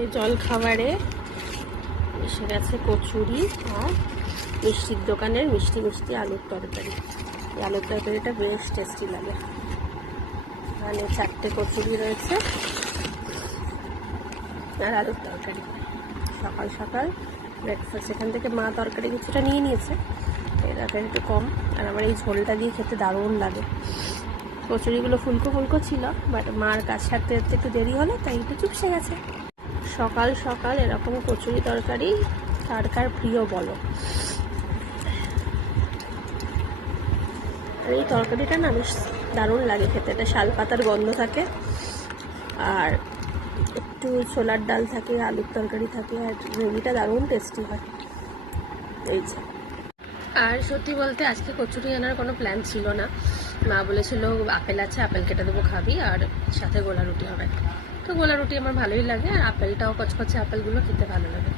এই জল খাবারে এসে গেছে কচুরি আর মিষ্টির দোকানের মিষ্টি মিষ্টি আলুর তরকারি। এই আলুর তরকারিটা বেশ টেস্টি লাগে। এখানে 4টে কচুরি রয়েছে আর আলুর তরকারি। সকাল সকাল ব্রেকফাস্ট। এখান থেকে মা তরকারি কিছুটা নিয়ে নিয়েছে, এর তরকারি একটু কম। আর আমার এই ঝোলটা দিয়ে খেতে দারুণ লাগে। কচুরিগুলো ফুলকো ফুলকো ছিল, বাট মার কাজ সারতে একটু দেরি হলো, তাই একটু চুপসে গেছে। সকাল সকাল এরকম কচুরি তরকারি কার কার প্রিয় বলো। আর এই তরকারিটা না বেশ দারুণ লাগে খেতে। এটা শাল পাতার গন্ধ থাকে আর একটু ছোলার ডাল থাকে, আলুর তরকারি থাকে, আর গ্রেভিটা দারুণ টেস্টি হয়। এই যে। আর সত্যি বলতে আজকে কচুরি আনার কোনো প্ল্যান ছিল না। মা বলেছিল আপেল আছে, আপেল কেটে দেবো খাবি, আর সাথে গোলা রুটি হবে। তো গোলা রুটি আমার ভালোই লাগে, আর আপেলটাও কচকচে আপেলগুলো খেতে ভালো লাগে।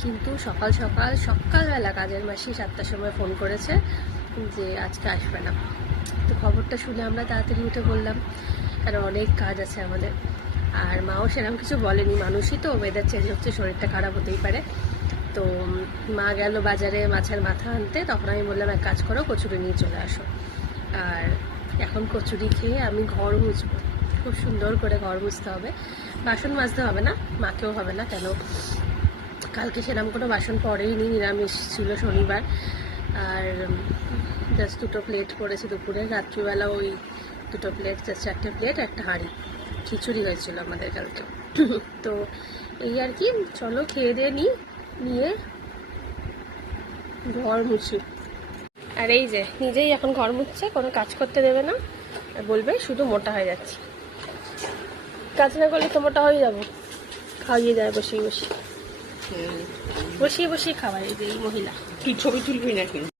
কিন্তু সকালবেলা কাজের মাসি 7টার সময় ফোন করেছে যে আজকে আসবে না। তো খবরটা শুনে আমরা তাড়াতাড়ি উঠে বললাম, কারণ অনেক কাজ আছে আমাদের। আর মাও সেরকম কিছু বলেনি, মানুষই তো, ওয়েদার চেঞ্জ হচ্ছে, শরীরটা খারাপ হতেই পারে। তো মা গেল বাজারে মাছের মাথা আনতে, তখন আমি বললাম এক কাজ করো, কচুরি নিয়ে চলে আসো। আর এখন কচুরি খেয়ে আমি ঘর মুছবো, খুব সুন্দর করে ঘর মুছতে হবে। বাসন মাজতে হবে না, মাকেও হবে না, কেন কালকে সেরকম কোনো বাসন পড়েইনি, নিরামিষ ছিল শনিবার। আর জাস্ট 2টো প্লেট পড়েছে দুপুরে, রাত্রিবেলা ওই 2টো প্লেট, জাস্ট 4টে প্লেট, একটা হাঁড়ি খিচুড়ি হয়েছিল আমাদের কালকে। তো এই আর কি, চলো খেয়ে দিয়ে নিয়ে ঘর মুছি। আর এই যে নিজেই এখন ঘর মুছছে, কোনো কাজ করতে দেবে না, আর বলবে শুধু মোটা হয়ে যাচ্ছে। কাজ না করলে তো মোটা হয়ে যাবো। খাইয়ে যায় বসিয়ে বসিয়ে খাওয়ায় এই যে এই মহিলা। তুই ছবি তুলবি নাকি?